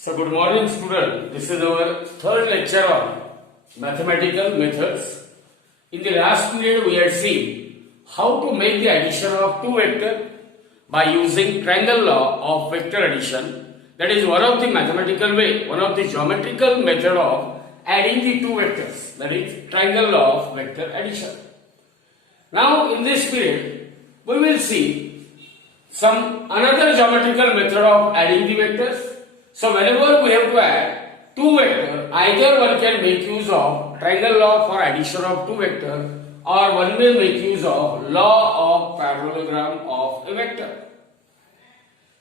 So good morning student, this is our third lecture on mathematical methods. In the last period we had seen how to make the addition of two vectors by using triangle law of vector addition. That is one of the mathematical way, one of the geometrical method of adding the two vectors, that is triangle law of vector addition. Now in this period we will see some another geometrical method of adding the vectors. So whenever we have to add two vectors, either one can make use of triangle law for addition of two vectors, or one may make use of law of parallelogram of a vector.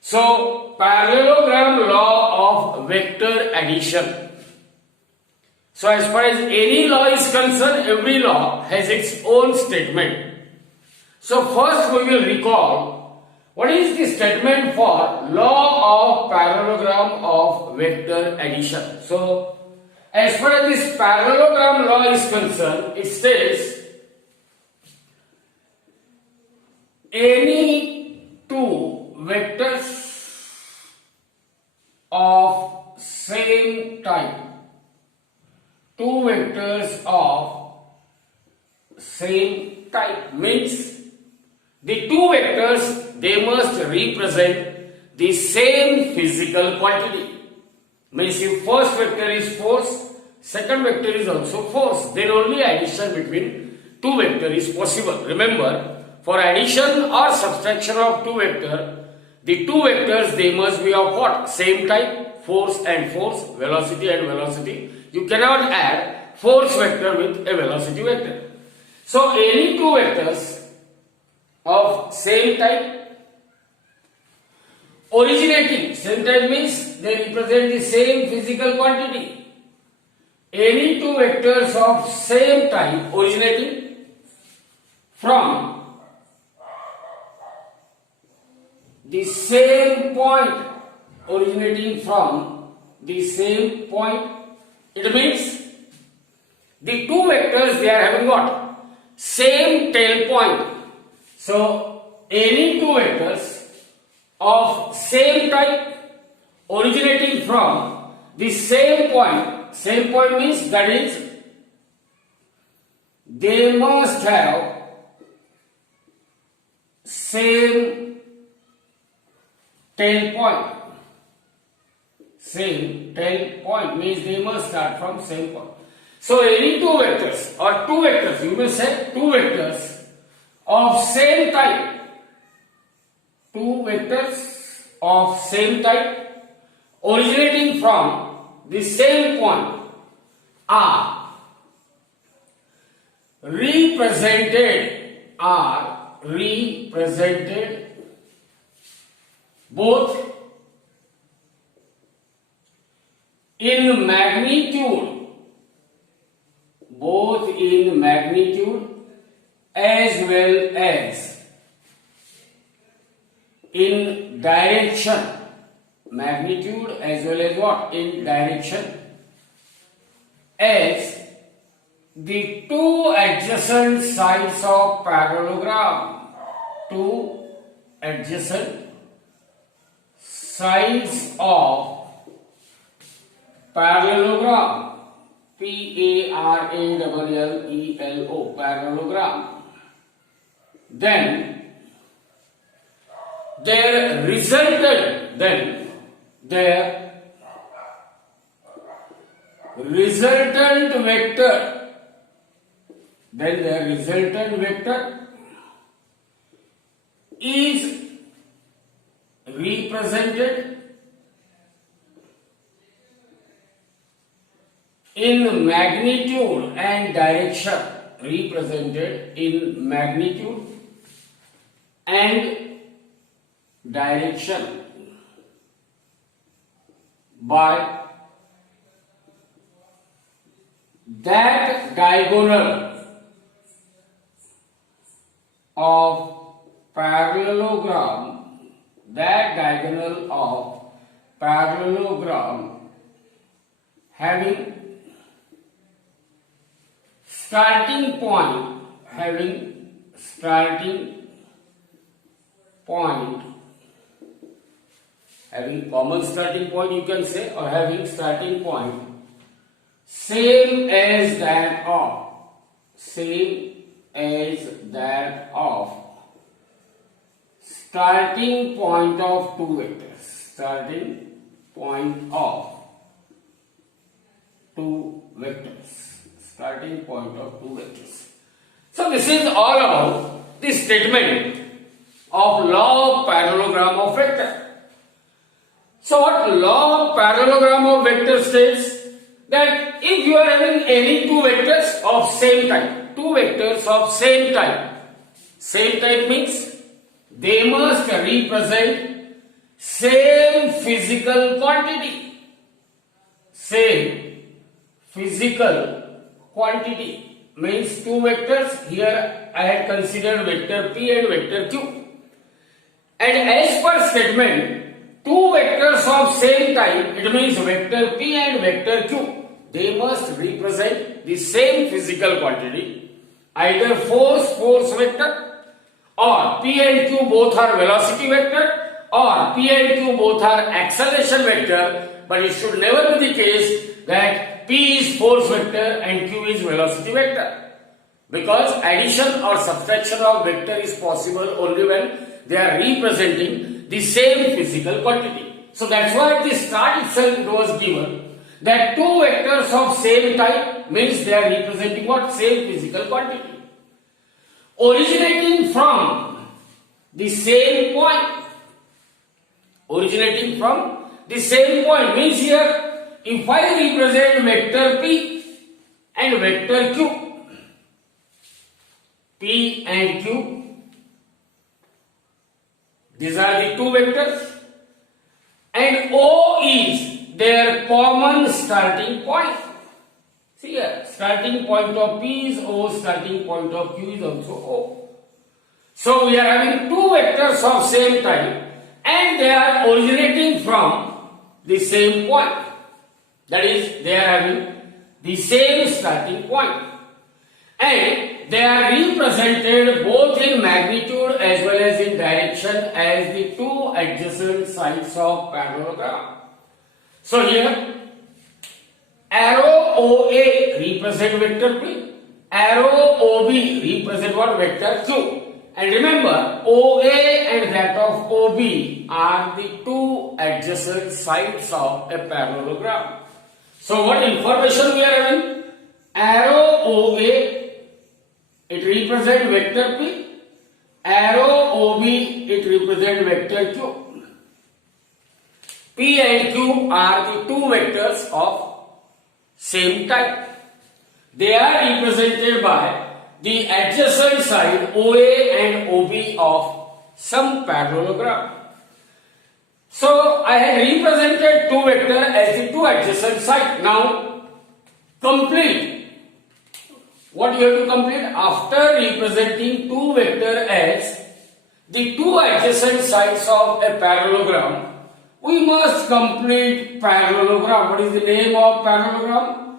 So parallelogram law of vector addition. So as far as any law is concerned, every law has its own statement. So first we will recall what is the statement for law of parallelogram of vector addition. So as far as this parallelogram law is concerned, it states any two vectors of same type, two vectors of same type means the two vectors, they must represent the same physical quantity. Means if first vector is force, second vector is also force, then only addition between two vectors is possible. Remember, for addition or subtraction of two vectors, the two vectors, they must be of what? Same type, force and force, velocity and velocity. You cannot add force vector with a velocity vector. So any two vectors of same type, originating, same type means they represent the same physical quantity. Any two vectors of same type originating from the same point, originating from the same point, it means the two vectors, they are having what? Same tail point. So any two vectors of same type originating from the same point means that is they must have same tail point. Same tail point means they must start from same point. So any two vectors or two vectors, you may say two vectors of same type, two vectors of same type originating from the same point are represented both in magnitude, as well as in direction. Magnitude as well as what? In direction. As the two adjacent sides of parallelogram. Two adjacent sides of parallelogram. Parallelo, parallelogram. Then their resultant vector is represented in magnitude and direction, by that diagonal of parallelogram, having starting point Having common starting point you can say, or having starting point same as that of starting point of two vectors. Starting point of two vectors. Starting point of two vectors. So this is all about the statement of law of parallelogram of vector. So what law of parallelogram of vector states? That if you are having any two vectors of same type, same type means they must represent same physical quantity. Same physical quantity means two vectors. Here I had considered vector P and vector Q. And as per statement, two vectors of same type, it means vector P and vector Q, they must represent the same physical quantity, either force vector, or P and Q both are velocity vector, or P and Q both are acceleration vector, but it should never be the case that P is force vector and Q is velocity vector, because addition or subtraction of vector is possible only when they are representing the same physical quantity. So that's why at the start itself it was given that two vectors of same type means they are representing what? Same physical quantity. Originating from the same point. Originating from the same point means here, if I represent vector P and vector Q, P and Q, these are the two vectors, and O is their common starting point. See here, starting point of P is O, starting point of Q is also O. So we are having two vectors of same type and they are originating from the same point. That is, they are having the same starting point. And they are represented both in magnitude as well as in direction as the two adjacent sides of parallelogram. So here, arrow OA represent vector P, arrow OB represent what? Vector Q. And remember, OA and that of OB are the two adjacent sides of a parallelogram. So what information we are having? Arrow OA, it represents vector P, arrow OB, it represents vector Q. P and Q are the two vectors of same type. They are represented by the adjacent side OA and OB of some parallelogram. So I had represented two vectors as the two adjacent sides. Now complete. What you have to complete? After representing two vectors as the two adjacent sides of a parallelogram, we must complete parallelogram. What is the name of parallelogram?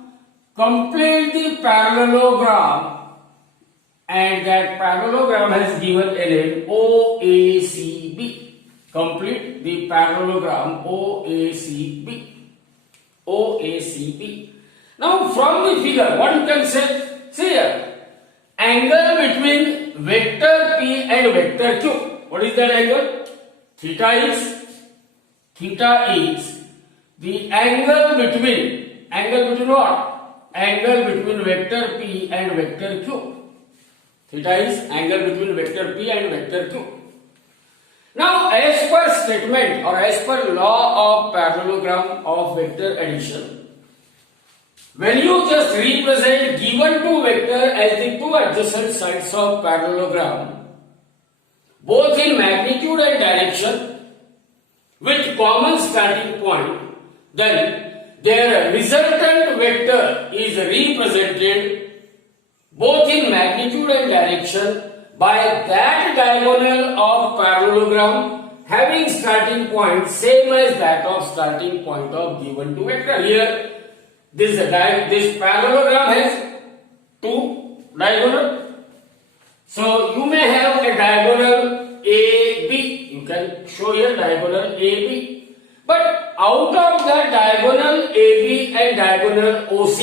Complete the parallelogram, and that parallelogram has given a name OACB. Complete the parallelogram OACB. OACB. Now from the figure, what you can say? See here, angle between vector P and vector Q. What is that angle? Theta is the angle between what? Angle between vector P and vector Q. Theta is angle between vector P and vector Q. Now as per statement or as per law of parallelogram of vector addition, when you just represent given two vectors as the two adjacent sides of parallelogram, both in magnitude and direction, with common starting point, then their resultant vector is represented both in magnitude and direction by that diagonal of parallelogram having starting point same as that of starting point of given two vector. Here, this parallelogram has two diagonal. So you may have a diagonal AB. You can show here diagonal AB, But out of the diagonal AB and diagonal OC,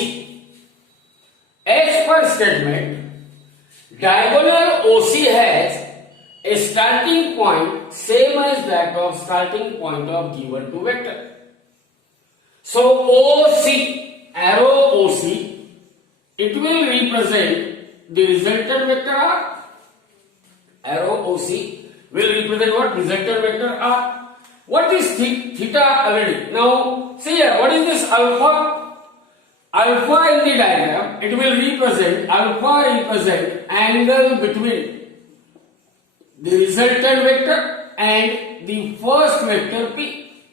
as per statement, diagonal OC has a starting point same as that of starting point of given two vector. So OC, arrow OC, it will represent the resultant vector R. Arrow OC will represent what? Resultant vector R. What is theta already? Now see here, what is this alpha? Alpha in the diagram, it will represent, alpha represent angle between the resultant vector and the first vector P.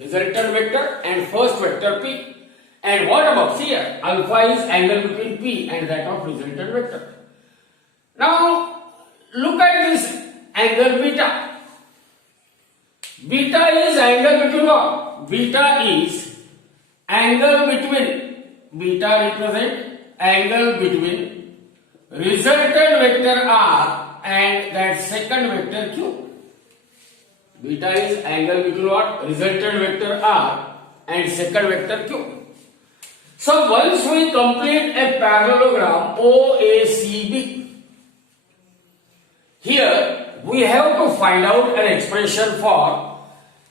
Resultant vector and first vector P. And what about, see here, alpha is angle between P and that of resultant vector. Now look at this angle beta. Beta is angle between what? Beta is angle between, beta represent angle between resultant vector R and that second vector Q. Beta is angle between what? Resultant vector R and second vector Q. So once we complete a parallelogram OACB, here we have to find out an expression for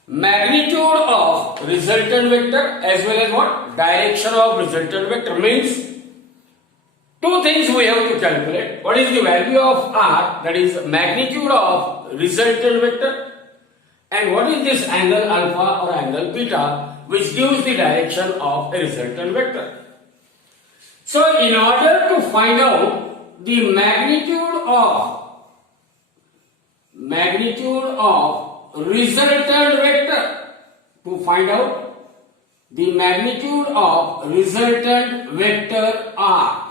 magnitude of resultant vector as well as what? Direction of resultant vector. Means two things we have to calculate. What is the value of R, that is magnitude of resultant vector, and what is this angle alpha or angle beta which gives the direction of a resultant vector. So in order to find out the magnitude of resultant vector, to find out the magnitude of resultant vector R,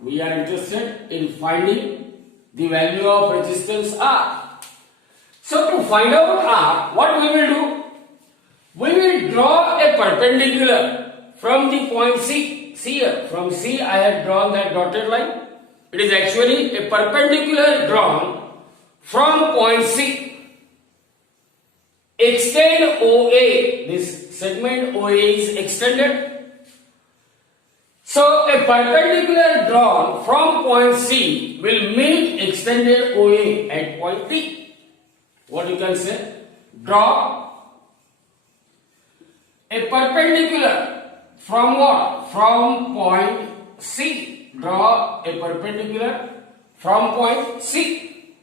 we are interested in finding the value of resistance R. So to find out R, what we will do? We will draw a perpendicular from the point C. See here, from C I have drawn that dotted line. It is actually a perpendicular drawn from point C. Extend OA. This segment OA is extended. So a perpendicular drawn from point C will meet extended OA at point D. What you can say? Draw a perpendicular from what? From point C. Draw a perpendicular from point C,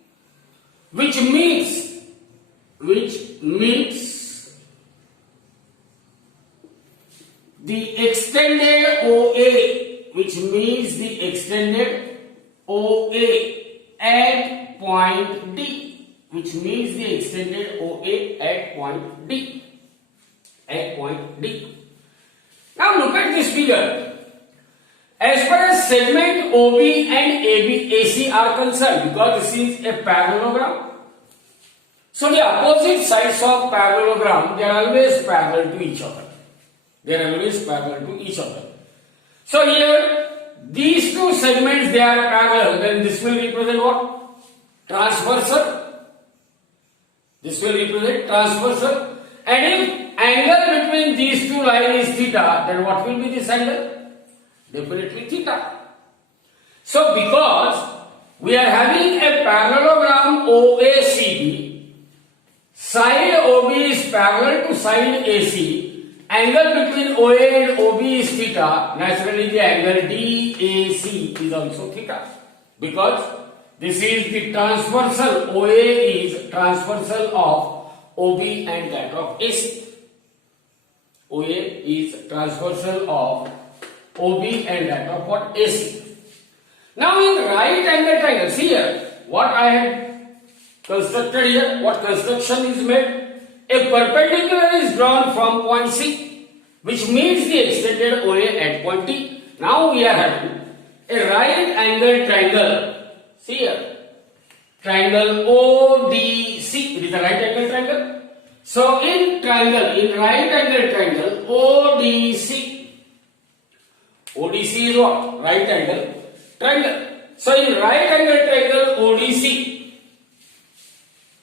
which means the extended OA, which means the extended OA at point D, which means the extended OA at point D. At point D. Now look at this figure. As far as segment OB and AC are concerned, because this is a parallelogram, so the opposite sides of parallelogram, they are always parallel to each other. They are always parallel to each other. So here, these two segments, they are parallel, then this will represent what? Transversal. This will represent transversal. And if angle between these two lines is theta, then what will be this angle? Definitely theta. So because we are having a parallelogram OACB, side OB is parallel to side AC, angle between OA and OB is theta, naturally the angle DAC is also theta. Because this is the transversal, OA is transversal of OB and that of AC. OA is transversal of OB and that of what? AC. Now in right angle triangle, see here, what I have constructed here, what construction is made? A perpendicular is drawn from point C, which meets the extended OA at point D. Now we are having a right angle triangle. See here, triangle ODC, it is a right angle triangle. So in right angle triangle ODC, ODC is what? Right angle triangle. So in right angle triangle ODC,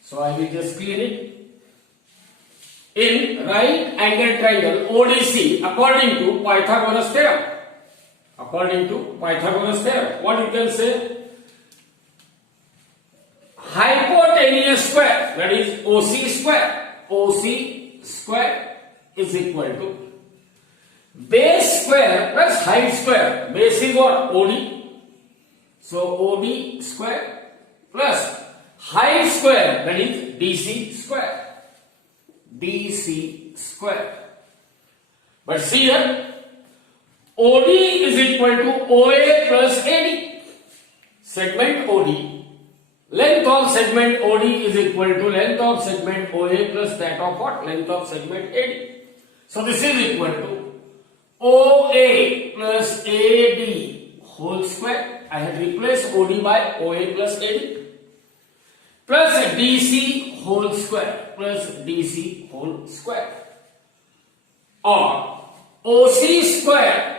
so I will just clear it. in right angle triangle ODC according to Pythagoras theorem. According to Pythagoras theorem, what you can say? Hypotenuse square, that is OC square. OC square is equal to base square plus height square. Base is what? OD. So OD square plus height square, that is DC square. DC square. But see here, OD is equal to OA plus AD. Segment OD. Length of segment OD is equal to length of segment OA plus that of what? Length of segment AD. So this is equal to OA plus AD whole square. I have replaced OD by OA plus AD. Plus DC whole square. Plus DC whole square. Or OC square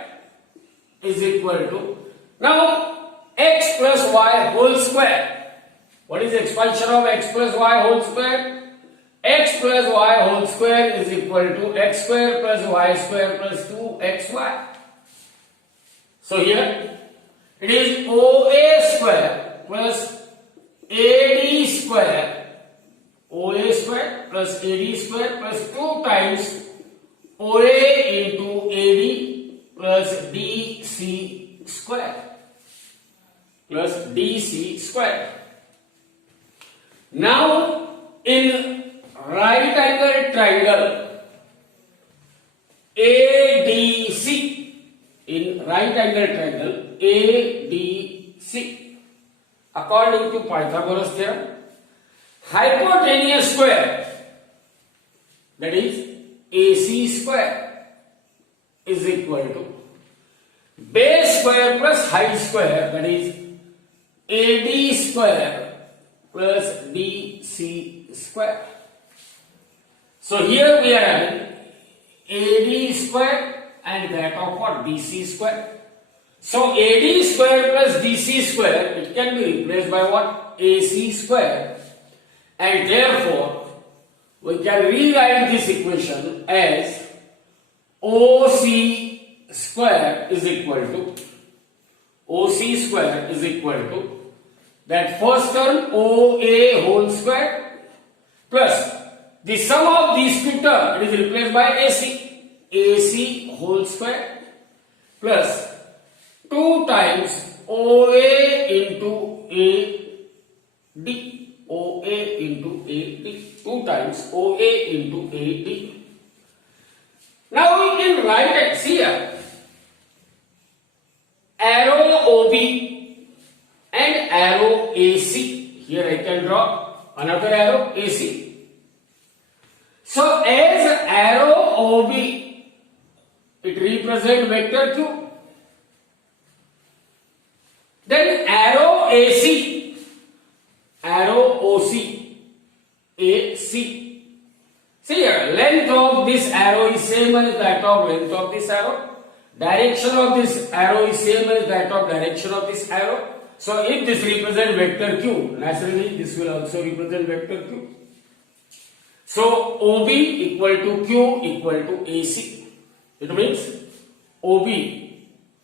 is equal to, now x plus y whole square. What is the expansion of x plus y whole square? X plus y whole square is equal to x square plus y square plus 2xy. So here it is OA square plus AD square. OA square plus AD square plus 2 times OA into AD plus DC square. Plus DC square. Now, in right angle triangle ADC, in right angle triangle ADC, according to Pythagoras theorem, hypotenuse square, that is AC square, is equal to base square plus height square, that is AD square plus DC square. So here we are having AD square and that of what? DC square. So AD square plus DC square, it can be replaced by what? AC square. And therefore, we can rewrite this equation as OC square is equal to that first term OA whole square plus the sum of these two terms, it is replaced by AC whole square plus 2 times OA into AD. OA into AD. 2 times OA into AD. Now we can write it here. Arrow OB and arrow AC. Here I can draw another arrow AC. So as arrow OB, it represents vector Q. Then arrow AC, arrow OC, AC. See here, length of this arrow is same as that of length of this arrow. Direction of this arrow is same as that of direction of this arrow. So if this represents vector Q, naturally this will also represent vector Q. So OB equal to Q equal to AC. It means OB,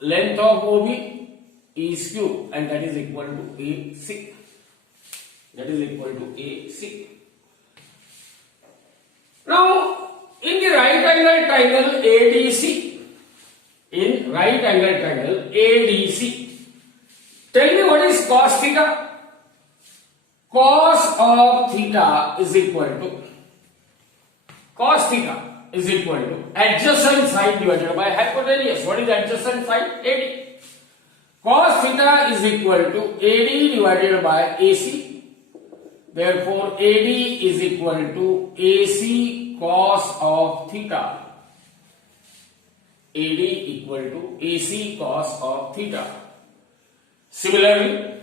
length of OB is Q and that is equal to AC. That is equal to AC. Now in the right angle triangle ADC, in right angle triangle ADC, tell me what is cos theta? Cos of theta is equal to adjacent side divided by hypotenuse. What is adjacent side? AD. Cos theta is equal to AD divided by AC. Therefore, AD is equal to AC cos of theta. AD equal to AC cos of theta. Similarly,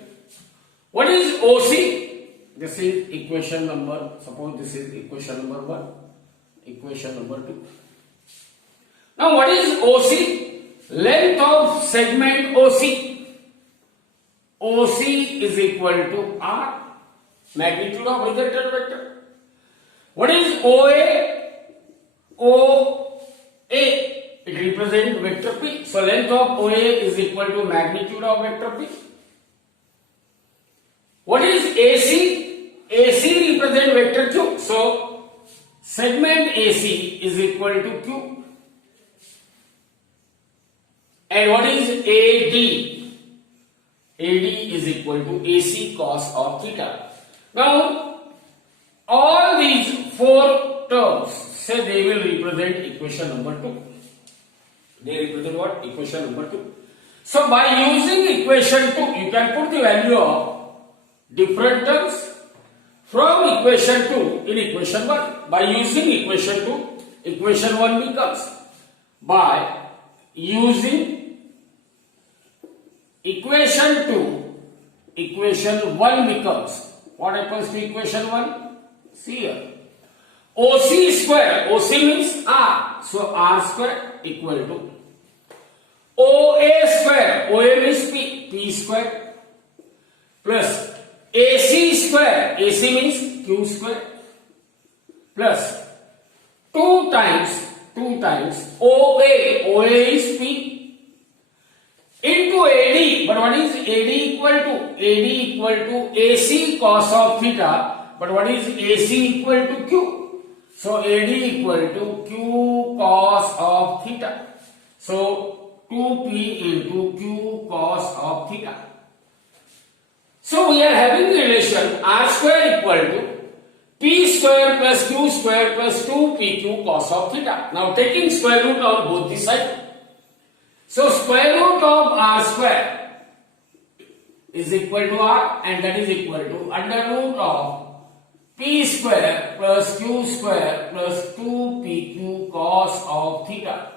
what is OC? This is equation number, suppose this is equation number 1, equation number 2. Now what is OC? Length of segment OC. OC is equal to R, magnitude of resultant vector. What is OA? OA, it represents vector P. So length of OA is equal to magnitude of vector P. What is AC? AC represents vector Q. So segment AC is equal to Q. And what is AD? AD is equal to AC cos of theta. Now, all these four terms, say they will represent equation number 2. They represent what? Equation number 2. So, by using equation 2, you can put the value of different terms from equation 2 in equation 1. By using equation 2, equation 1 becomes. By using equation 2, equation 1 becomes. What happens to equation 1? See here. OC square. OC means R. So R square equal to OA square. OA means P. P square plus AC square. AC means Q square plus 2 times OA. OA is P into AD. But what is AD equal to? AD equal to AC cos of theta. But what is AC equal to Q? So AD equal to Q cos of theta. So 2P into Q cos of theta. So we are having the relation R square equal to P square plus Q square plus 2PQ cos of theta. Now taking square root on both the sides. So square root of R square is equal to R, and that is equal to under root of P square plus Q square plus 2PQ cos of theta.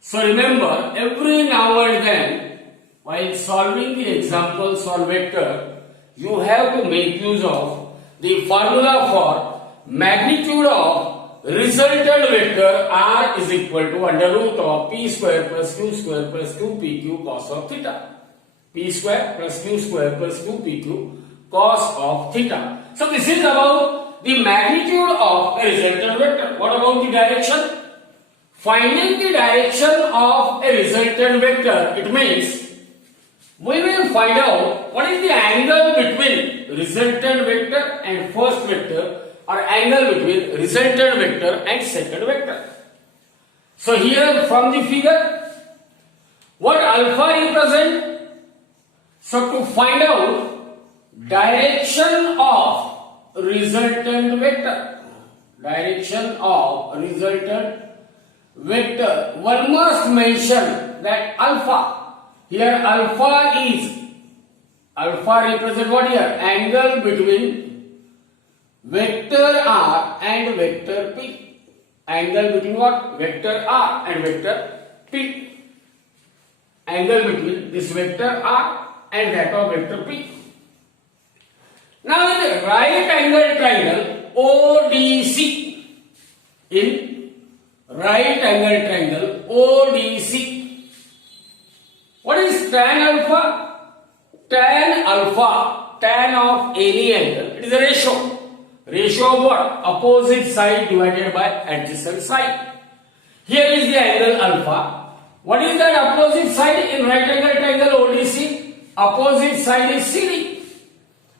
So remember, every now and then while solving the example solve vector, you have to make use of the formula for magnitude of resultant vector R is equal to under root of P square plus Q square plus 2PQ cos of theta. P square plus Q square plus 2PQ cos of theta. So this is about the magnitude of a resultant vector. What about the direction? Finding the direction of a resultant vector, it means we will find out what is the angle between resultant vector and first vector, or angle between resultant vector and second vector. So here from the figure, what alpha represent? So to find out direction of resultant vector, one must mention that alpha. Here alpha represent what here? Angle between vector R and vector P. Angle between what? Vector R and vector P. Angle between this vector R and that of vector P. Now in the right angle triangle ODC, in right angle triangle ODC, what is tan alpha? Tan alpha, tan of any angle, it is a ratio. Ratio of what? Opposite side divided by adjacent side. Here is the angle alpha. What is that opposite side in right angle triangle ODC? Opposite side is CD.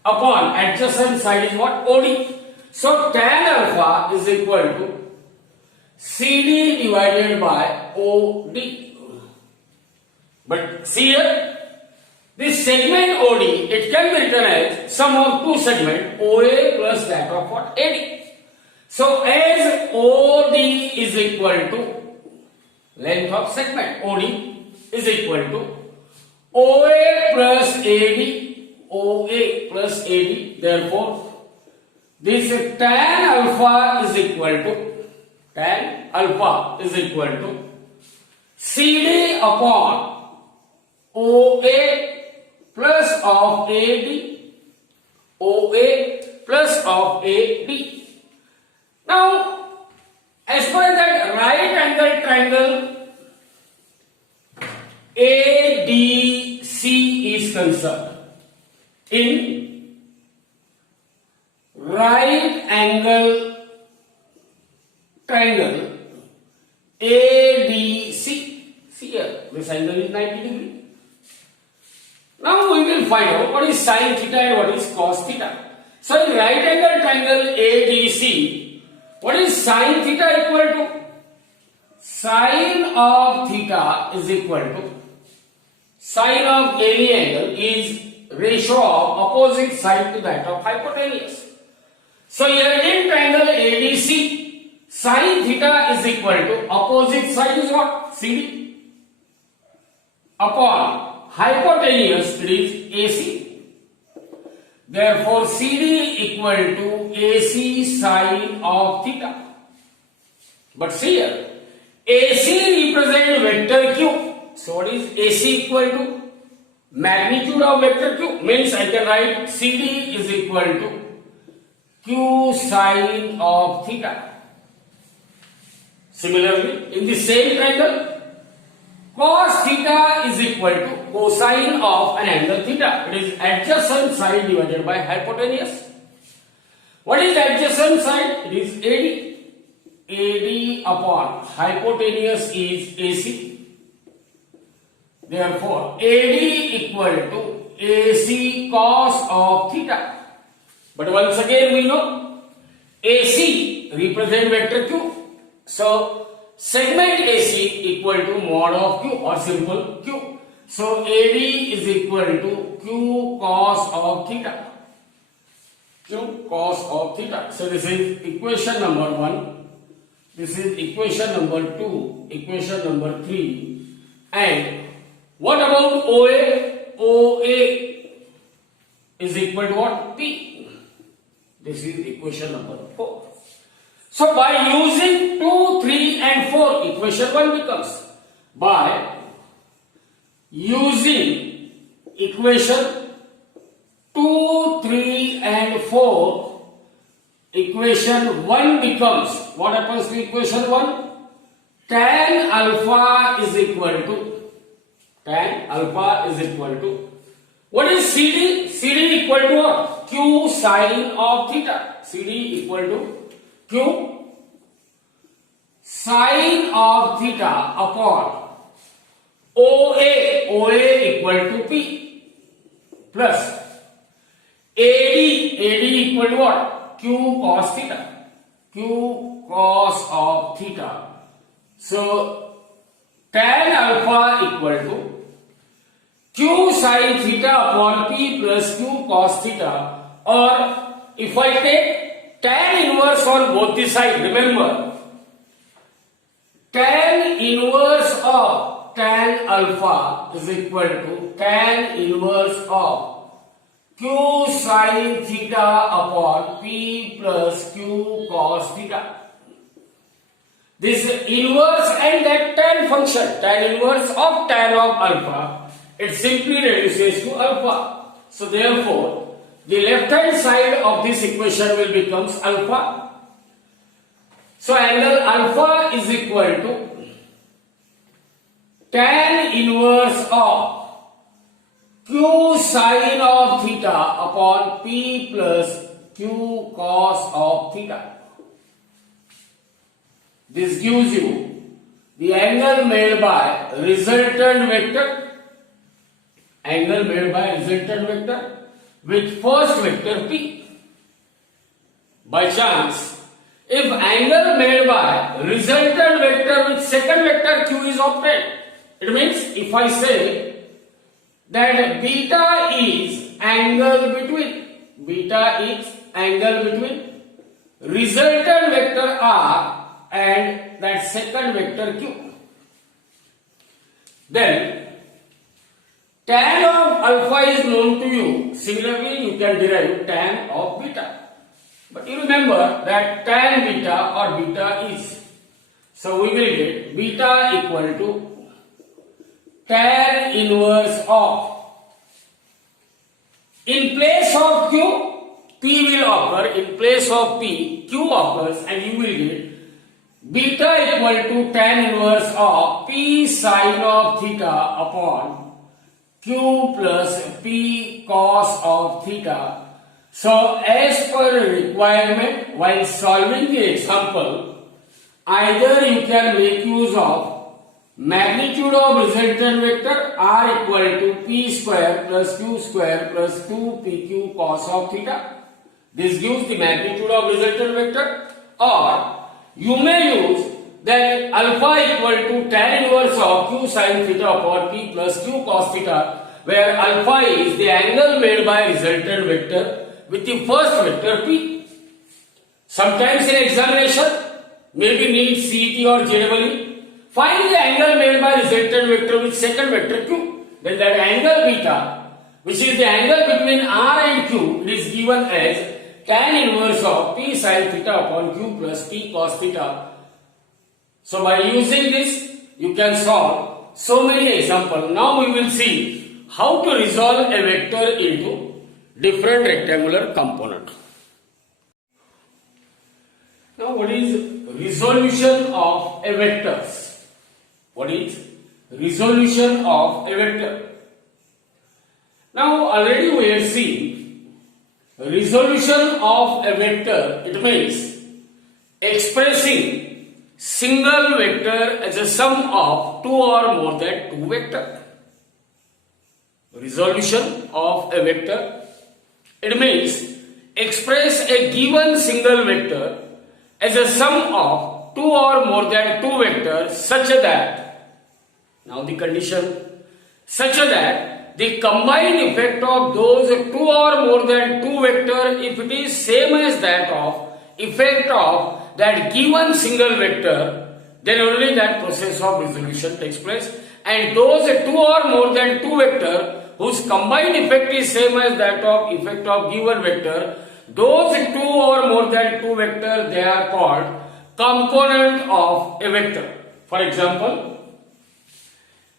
Upon adjacent side is what? OD. So tan alpha is equal to CD divided by OD. But see here, this segment OD, it can be written as sum of two segments OA plus that of what? AD. So as OD is equal to length of segment, OD is equal to OA plus AD. OA plus AD. Therefore, this tan alpha is equal to CD upon OA plus of AD. OA plus of AD. Now, as far as that right angle triangle ADC is concerned, in right angle triangle is 90 degree. Now we will find out what is sin theta and what is cos theta. So in right angle triangle ADC, what is sin theta equal to? Sin of theta is equal to sin of any angle is ratio of opposite side to that of hypotenuse. So here in triangle ADC, sin theta is equal to opposite side is what? CD. Upon hypotenuse it is AC. Therefore CD equal to AC sin of theta. But see here, AC represent vector Q. So what is AC equal to? Magnitude of vector Q. Means I can write CD is equal to Q sin of theta. Similarly, in the same triangle, cos theta is equal to cosine of an angle theta. It is adjacent side divided by hypotenuse. What is adjacent side? It is AD. AD upon hypotenuse is AC. Therefore, AD equal to AC cos of theta. But once again we know AC represent vector Q. So segment AC equal to mod of Q or simple Q. So AD is equal to Q cos of theta. Q cos of theta. So this is equation number 1. This is equation number 2, equation number 3. And what about OA? OA is equal to what? P. This is equation number 4. So by using 2, 3 and 4, equation 1 becomes, by using equation 2, 3 and 4, equation 1 becomes, what happens to equation 1? Tan alpha is equal to, what is CD? CD equal to what? Q sin of theta. CD equal to Q sin of theta upon OA. OA equal to P plus AD equal to what? Q cos theta. Q cos of theta. So tan alpha equal to Q sin theta upon P plus Q cos theta, or if I take tan inverse on both the sides, remember tan inverse of tan alpha is equal to tan inverse of Q sin theta upon P plus Q cos theta. This inverse and that tan function, tan inverse of tan of alpha, it simply reduces to alpha. So therefore, the left hand side of this equation will becomes alpha. So angle alpha is equal to tan inverse of Q sin of theta upon P plus Q cos of theta. This gives you the angle made by resultant vector, with first vector P. By chance, if angle made by resultant vector with second vector Q is obtained, it means if I say that beta is angle between resultant vector R and that second vector Q, then tan of alpha is known to you. Similarly, you can derive tan of beta. But you remember that tan beta or beta is. So we will get beta equal to tan inverse of, in place of Q, P will occur, in place of P, Q occurs, and you will get beta equal to tan inverse of P sin of theta upon Q plus P cos of theta. So as per requirement, while solving the example, either you can make use of magnitude of resultant vector r equal to p square plus q square plus 2pq cos of theta. This gives the magnitude of resultant vector. Or you may use that alpha equal to tan inverse of q sin theta upon p plus q cos theta, where alpha is the angle made by resultant vector with the first vector p. Sometimes in examination, maybe need CET or JEE, find the angle made by resultant vector with second vector q. Then that angle beta, which is the angle between r and q, it is given as tan inverse of p sin theta upon q plus p cos theta. So by using this, you can solve so many examples. Now we will see how to resolve a vector into different rectangular component. Now what is resolution of a vectors? What is resolution of a vector? Now already we have seen resolution of a vector, it means expressing single vector as a sum of two or more than two vectors. Resolution of a vector, it means express a given single vector as a sum of two or more than two vectors such that, now the condition, such that the combined effect of those two or more than two vectors, if it is same as that of effect of that given single vector, then only that process of resolution takes place. And those two or more than two vectors whose combined effect is same as that of effect of given vector, those two or more than two vectors, they are called component of a vector. For example,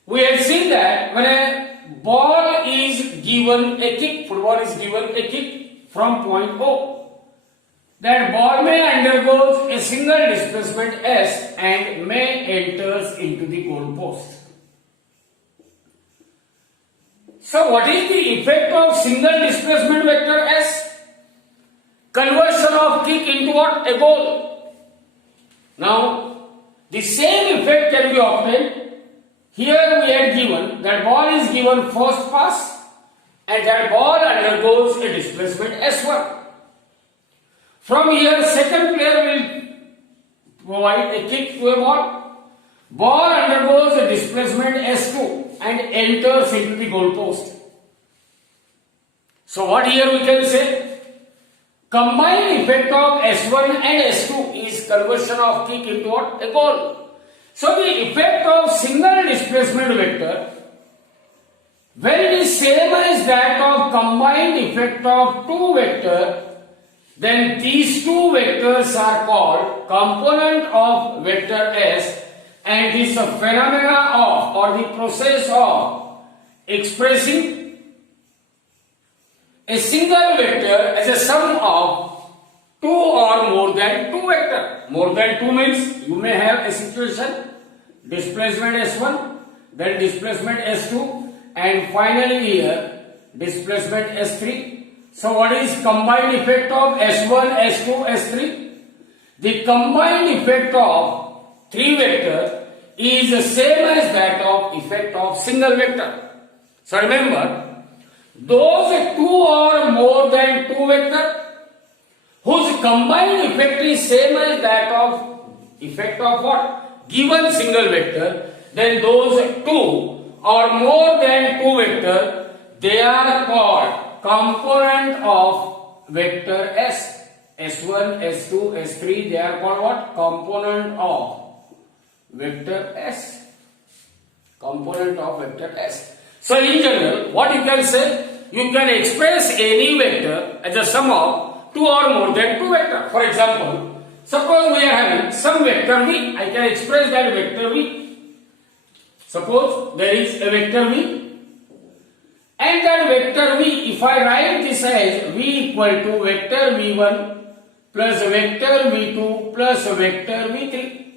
we have seen that when a ball is given a kick, football is given a kick from point O, that ball may undergo a single displacement S and may enters into the goal post. So what is the effect of single displacement vector S? Conversion of kick into what? A goal. Now, the same effect can be obtained. Here we are given that ball is given first pass and that ball undergoes a displacement S1. From here, second player will provide a kick to a ball. Ball undergoes a displacement S2 and enters into the goal post. So what here we can say? Combined effect of S1 and S2 is conversion of kick into what? A goal. So the effect of single displacement vector, when it is same as that of combined effect of two vectors, then these two vectors are called component of vector S, and this phenomena of or the process of expressing a single vector as a sum of two or more than two vectors. More than two means you may have a situation, displacement S1, then displacement S2, and finally here displacement S3. So what is combined effect of S1, S2, S3? The combined effect of three vectors is the same as that of effect of single vector. So remember, those two or more than two vectors whose combined effect is same as that of effect of what? Given single vector, then those two or more than two vectors, they are called component of vector S. S1, S2, S3, they are called what? Component of vector S. Component of vector S. So in general, what you can say? You can express any vector as a sum of two or more than two vectors. For example, suppose we are having some vector V, I can express that vector V. Suppose there is a vector V, and that vector V, if I write this as V equal to vector V1 plus vector V2 plus vector V3,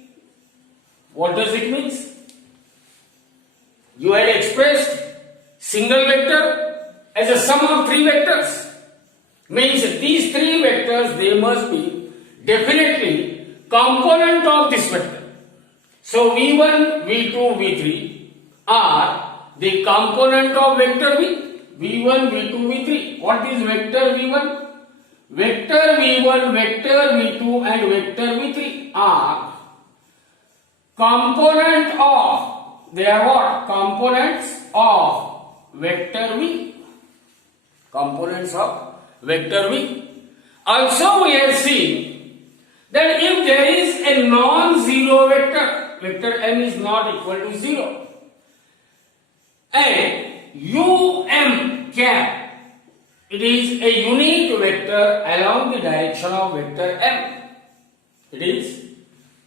what does it mean? You had expressed single vector as a sum of three vectors. Means these three vectors, they must be definitely component of this vector. So V1, V2, V3 are the component of vector V. V1, V2, V3. What is vector V1? Vector V1, vector V2 and vector V3 are component of, they are what? Components of vector V. Components of vector V. Also we have seen that if there is a non-zero vector, vector m is not equal to 0, and um cap, it is a unit vector along the direction of vector m. It is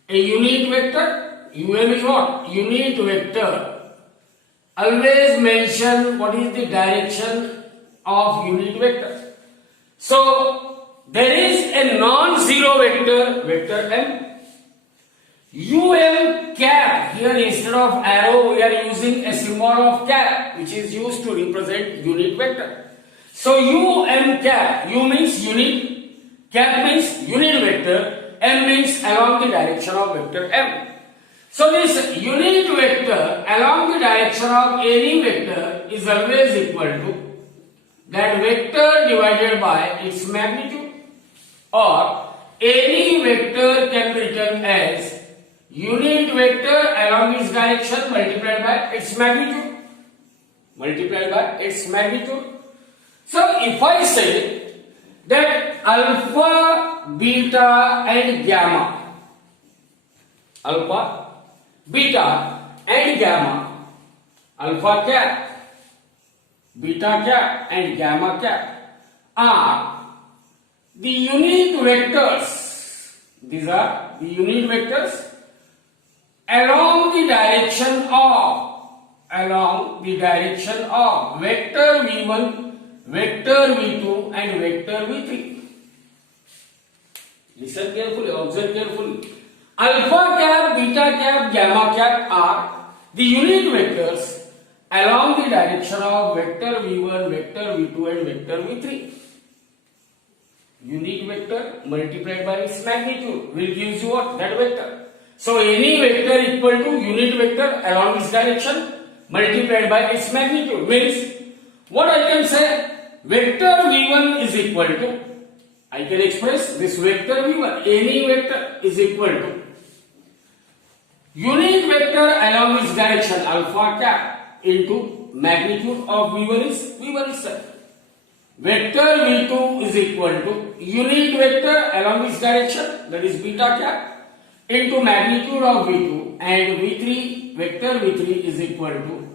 a unit vector. Um is what? Unit vector. Always mention what is the direction of unit vector. So there is a non-zero vector, vector m. Um cap, here instead of arrow we are using a symbol of cap, which is used to represent unit vector. So um cap, u means unit, cap means unit vector, m means along the direction of vector m. So this unit vector along the direction of any vector is always equal to that vector divided by its magnitude, or any vector can be written as unit vector along its direction multiplied by its magnitude. Multiplied by its magnitude. So if I say that alpha, beta and gamma, alpha, beta and gamma, alpha cap, beta cap and gamma cap are the unit vectors. These are the unit vectors along the direction of vector V1, vector V2 and vector V3. Listen carefully, observe carefully. Alpha cap, beta cap, gamma cap are the unit vectors along the direction of vector V1, vector V2 and vector V3. Unit vector multiplied by its magnitude will give you what? That vector. So any vector equal to unit vector along its direction multiplied by its magnitude means what I can say? Vector V1 is equal to, I can express this vector V1, any vector is equal to unit vector along its direction alpha cap into magnitude of V1 is V1 itself. Vector V2 is equal to unit vector along its direction, that is beta cap, into magnitude of V2, and V3, vector V3 is equal to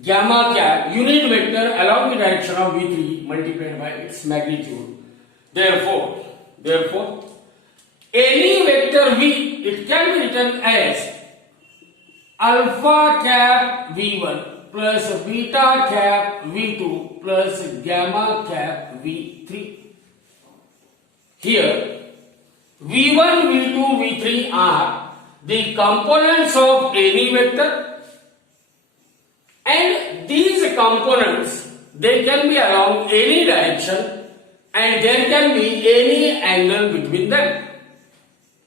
gamma cap, unit vector along the direction of V3 multiplied by its magnitude. Therefore, any vector V, it can be written as alpha cap V1 plus beta cap V2 plus gamma cap V3. Here V1, V2, V3 are the components of any vector, and these components, they can be along any direction and there can be any angle between them.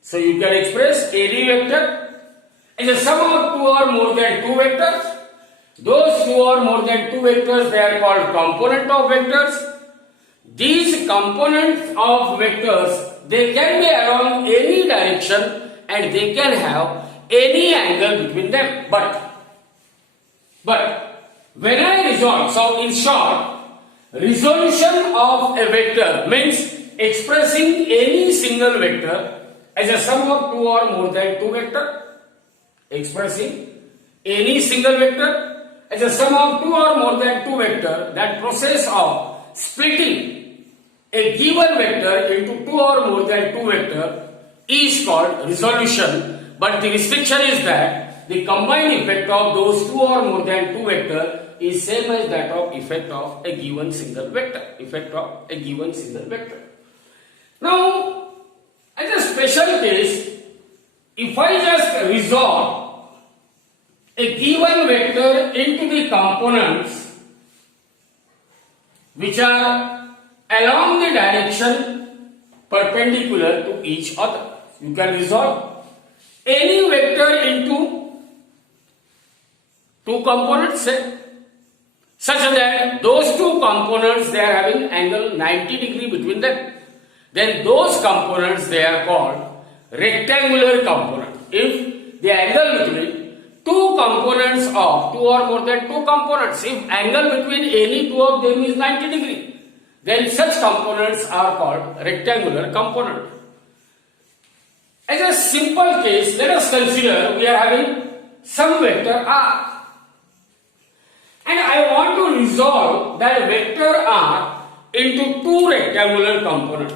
So you can express any vector as a sum of two or more than two vectors. Those two or more than two vectors, they are called component of vectors. These components of vectors, they can be along any direction and they can have any angle between them. But when I resolve, so in short, resolution of a vector means expressing any single vector as a sum of two or more than two vectors. Expressing any single vector as a sum of two or more than two vectors, that process of splitting a given vector into two or more than two vectors is called resolution, but the restriction is that the combined effect of those two or more than two vectors is same as that of effect of a given single vector. Effect of a given single vector. Now, as a special case, if I just resolve a given vector into the components which are along the direction perpendicular to each other, you can resolve any vector into two components, such that those two components, they are having angle 90 degree between them, then those components, they are called rectangular component. If the angle between two components of two or more than two components, if angle between any two of them is 90 degree, then such components are called rectangular component. As a simple case, let us consider we are having some vector r, and I want to resolve that vector r into two rectangular components.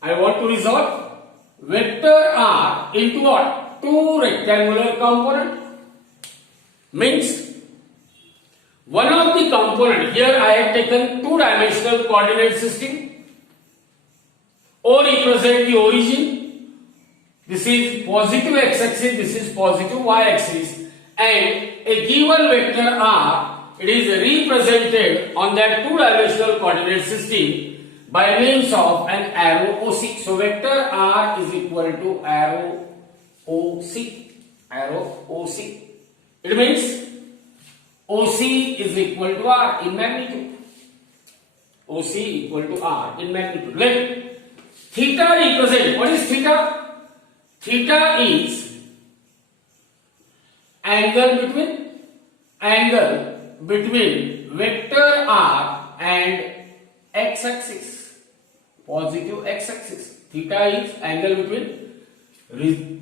I want to resolve vector r into what? Two rectangular components. Means one of the component, here I have taken two-dimensional coordinate system. O represent the origin. This is positive x-axis, this is positive y-axis, and a given vector r, it is represented on that two-dimensional coordinate system by means of an arrow OC. So vector r is equal to arrow OC. Arrow OC. It means OC is equal to r in magnitude. OC equal to r in magnitude. Let theta represent, what is theta? Theta is angle between vector r and x-axis, positive x-axis. Theta is angle between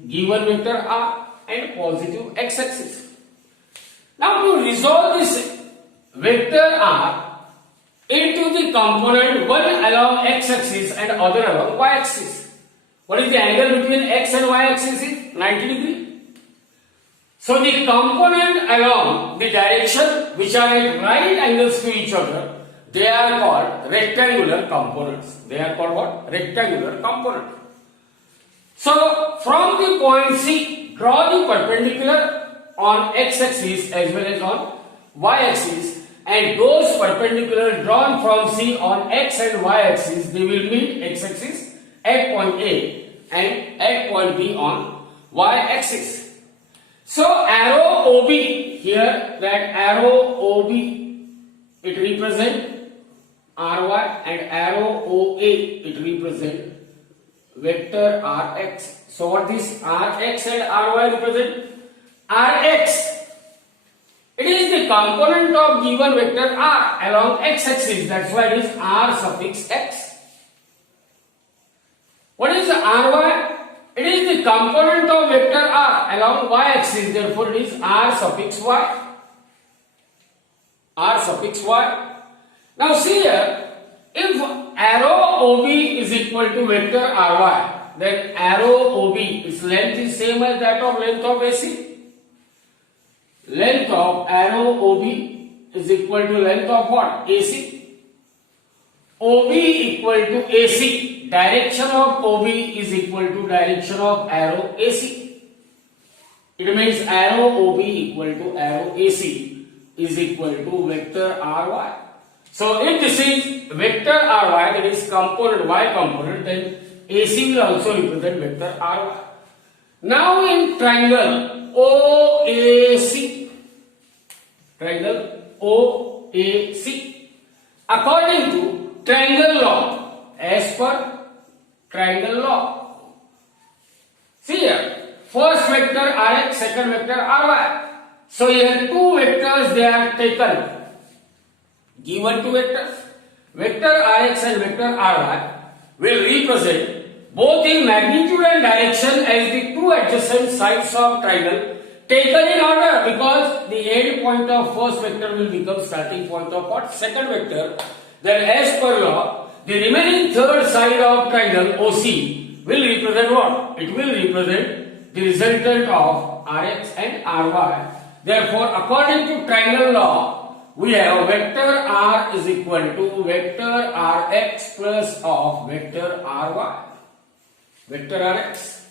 given vector r and positive x-axis. Now to resolve this vector r into the component one along x-axis and other along y-axis. What is the angle between x and y-axis? Is 90 degree. So the component along the direction which are at right angles to each other, they are called rectangular components. They are called what? Rectangular component. So from the point C, draw the perpendicular on x-axis as well as on y-axis, and those perpendicular drawn from C on x and y-axis, they will meet x-axis at point A and at point B on y-axis. So arrow OB, here that arrow OB, it represents RY, and arrow OA, it represents vector Rx. So what this Rx and Ry represent? Rx, it is the component of given vector r along x-axis. That's why it is r suffix x. What is Ry? It is the component of vector r along y-axis. Therefore, it is r suffix y. R suffix y. Now see here, if arrow OB is equal to vector Ry, then arrow OB, its length is same as that of length of AC. Length of arrow OB is equal to length of what? AC. OB equal to AC. Direction of OB is equal to direction of arrow AC. It means arrow OB equal to arrow AC is equal to vector Ry. So if this is vector Ry, that is component y component, then AC will also represent vector Ry. Now in triangle OAC, triangle OAC, according to triangle law, as per triangle law, see here, first vector Rx, second vector Ry. So here two vectors they are taken, given two vectors, vector Rx and vector Ry will represent both in magnitude and direction as the two adjacent sides of triangle taken in order, because the end point of first vector will become starting point of what? Second vector. Then as per law, the remaining third side of triangle OC will represent what? It will represent the resultant of Rx and Ry. Therefore, according to triangle law, we have vector R is equal to vector Rx plus of vector Ry. Vector Rx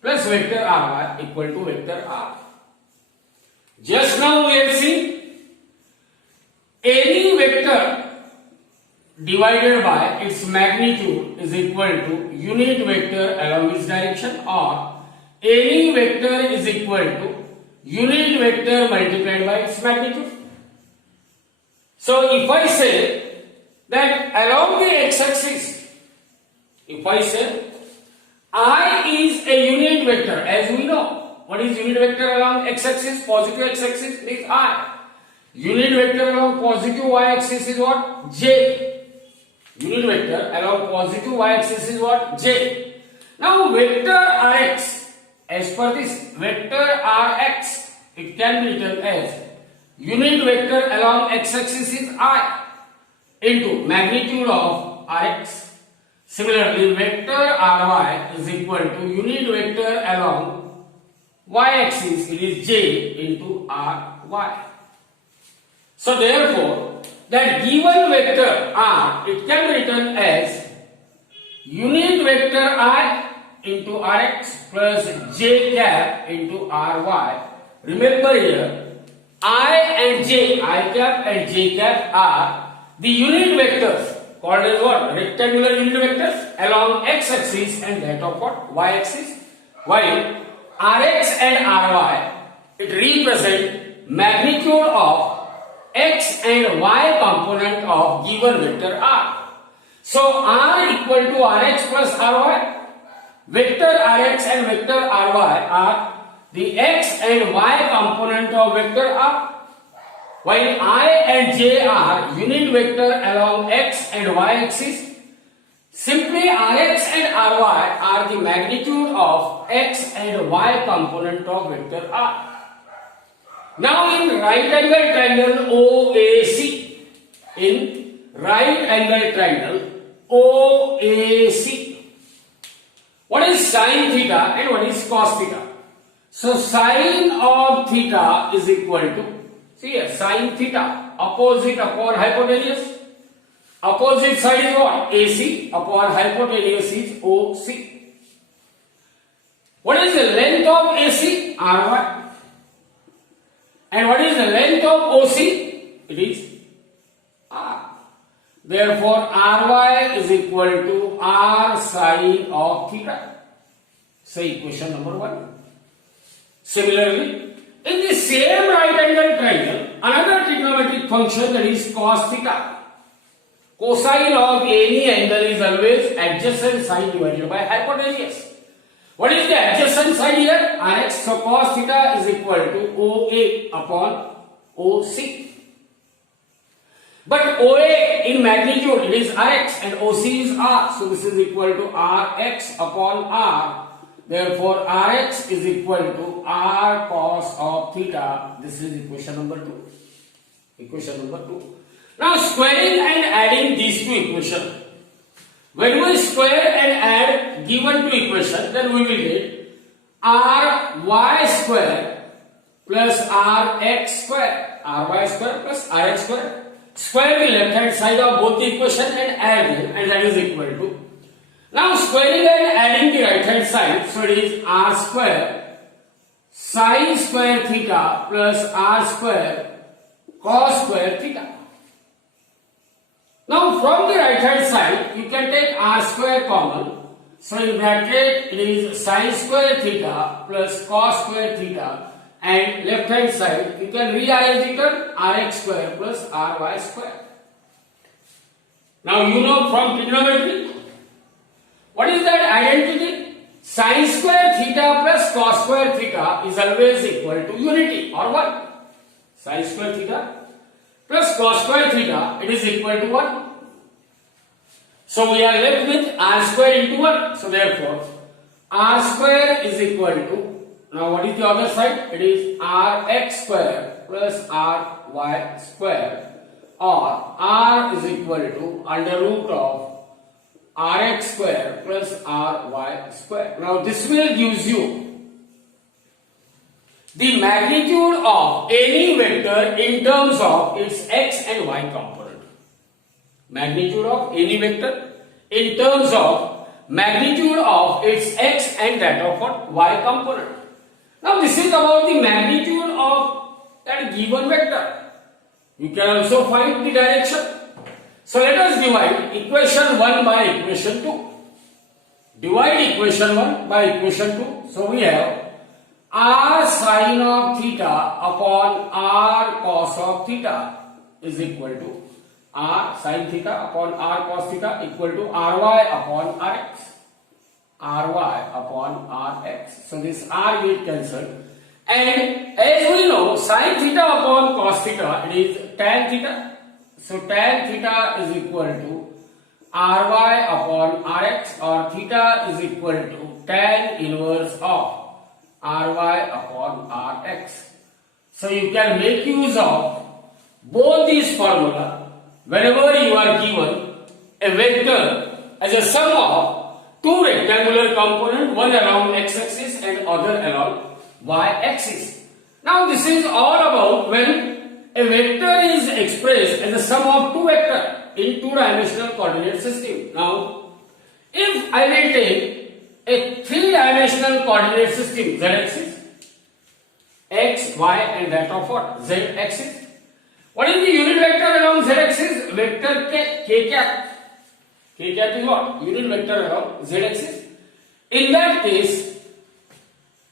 plus vector Ry equal to vector R. Just now we have seen any vector divided by its magnitude is equal to unit vector along its direction, or any vector is equal to unit vector multiplied by its magnitude. So if I say that along the x-axis, if I say I is a unit vector, as we know, what is unit vector along x-axis? Positive x-axis is I. Unit vector along positive y-axis is what? J. Unit vector along positive y-axis is what? J. Now vector Rx, as per this vector Rx, it can be written as unit vector along x-axis is I into magnitude of Rx. Similarly, vector Ry is equal to unit vector along y-axis, it is J into Ry. So therefore, that given vector R, it can be written as unit vector I into Rx plus J cap into Ry. Remember here, I and J, I cap and J cap are the unit vectors called as what? Rectangular unit vectors along x-axis and that of what? Y-axis. While Rx and Ry, it represent magnitude of x and y component of given vector R. So R equal to Rx plus Ry. Vector Rx and vector Ry are the x and y component of vector R. While I and J are unit vector along x and y axis, simply Rx and Ry are the magnitude of x and y component of vector R. Now in right angle triangle OAC, in right angle triangle OAC, what is sine theta and what is cos theta? So sine of theta is equal to, see here, sine theta, opposite upon hypotenuse. Opposite side is what? AC, upon hypotenuse is OC. What is the length of AC? Ry. And what is the length of OC? It is R. Therefore, Ry is equal to R sine of theta. Say equation number 1. Similarly, in the same right angle triangle, another trigonometric function, that is cos theta. Cosine of any angle is always adjacent side divided by hypotenuse. What is the adjacent side here? Rx. So cos theta is equal to OA upon OC. But OA in magnitude, it is Rx and OC is R. So this is equal to Rx upon R. Therefore, Rx is equal to R cos of theta. This is equation number 2. Equation number 2. Now, squaring and adding these two equations. When we square and add given two equations, then we will get Ry square plus Rx square. Ry square plus Rx square. Square the left hand side of both the equation and add them, and that is equal to. Now squaring and adding the right hand side, so it is R square sine square theta plus R square cos square theta. Now from the right hand side, you can take R square common. So in bracket, it is sine square theta plus cos square theta, and left hand side, you can rearrange it on Rx square plus Ry square. Now you know from trigonometry, what is that identity? Sine square theta plus cos square theta is always equal to unity, or what? Sine square theta plus cos square theta, it is equal to 1. So we are left with R square into 1. So therefore, R square is equal to, now what is the other side? It is Rx square plus Ry square, or R is equal to under root of Rx square plus Ry square. Now this will gives you the magnitude of any vector in terms of its x and y component. Magnitude of any vector in terms of magnitude of its x and that of what? Y component. Now this is about the magnitude of that given vector. You can also find the direction. So let us divide equation 1 by equation 2. Divide equation 1 by equation 2. So we have r sin of theta upon r cos of theta is equal to r sin theta upon r cos theta equal to ry upon rx. Ry upon rx. So this r get cancelled. And as we know, sin theta upon cos theta, it is tan theta. So tan theta is equal to ry upon rx, or theta is equal to tan inverse of ry upon rx. So you can make use of both these formula whenever you are given a vector as a sum of two rectangular components, one along x-axis and other along y-axis. Now this is all about when a vector is expressed as a sum of two vectors in two-dimensional coordinate system. Now, if I will take a three-dimensional coordinate system, z-axis, x, y, and that of what? Z-axis. What is the unit vector along z-axis? Vector k cap. K cap is what? Unit vector along z-axis. In that case,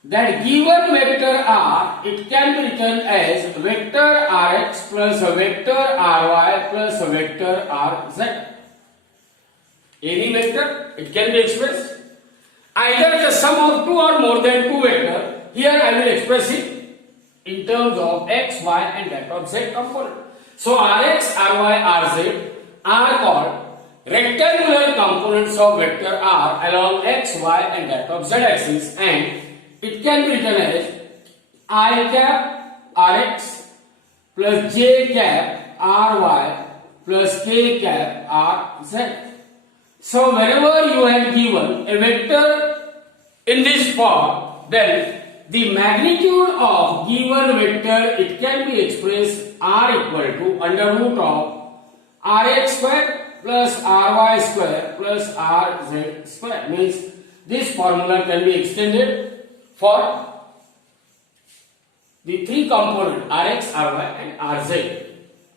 that given vector r, it can be written as vector rx plus a vector ry plus a vector rz. Any vector, it can be expressed either the sum of two or more than two vectors. Here I will express it in terms of x, y, and that of z component. So rx, ry, rz are called rectangular components of vector r along x, y, and that of z axis, and it can be written as I cap rx plus j cap ry plus k cap rz. So whenever you have given a vector in this form, then the magnitude of given vector, it can be expressed r equal to under root of rx square plus ry square plus rz square. Means this formula can be extended for the three components rx, ry, and rz.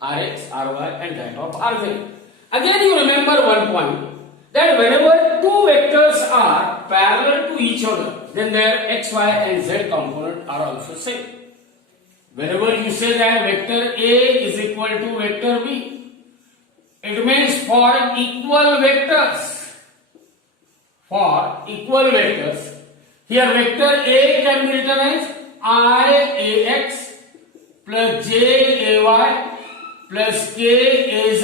Rx, ry, and that of rz. Again, you remember one point, that whenever two vectors are parallel to each other, then their x, y, and z components are also same. Whenever you say that vector A is equal to vector B, it means for equal vectors. For equal vectors, here vector A can be written as I-ax plus J-ay plus K-az,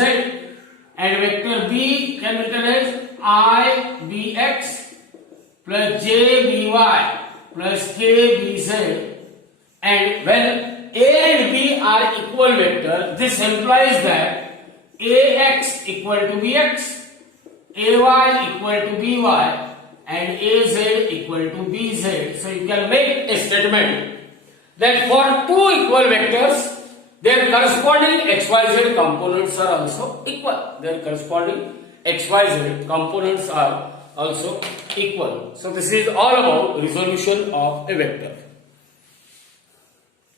and vector B can be written as I-bx plus J-by plus K-bz, and when A and B are equal vectors, this implies that Ax equal to Bx, Ay equal to By, and Az equal to Bz. So you can make a statement that for two equal vectors, their corresponding xyz components are also equal. Their corresponding xyz components are also equal. So this is all about resolution of a vector.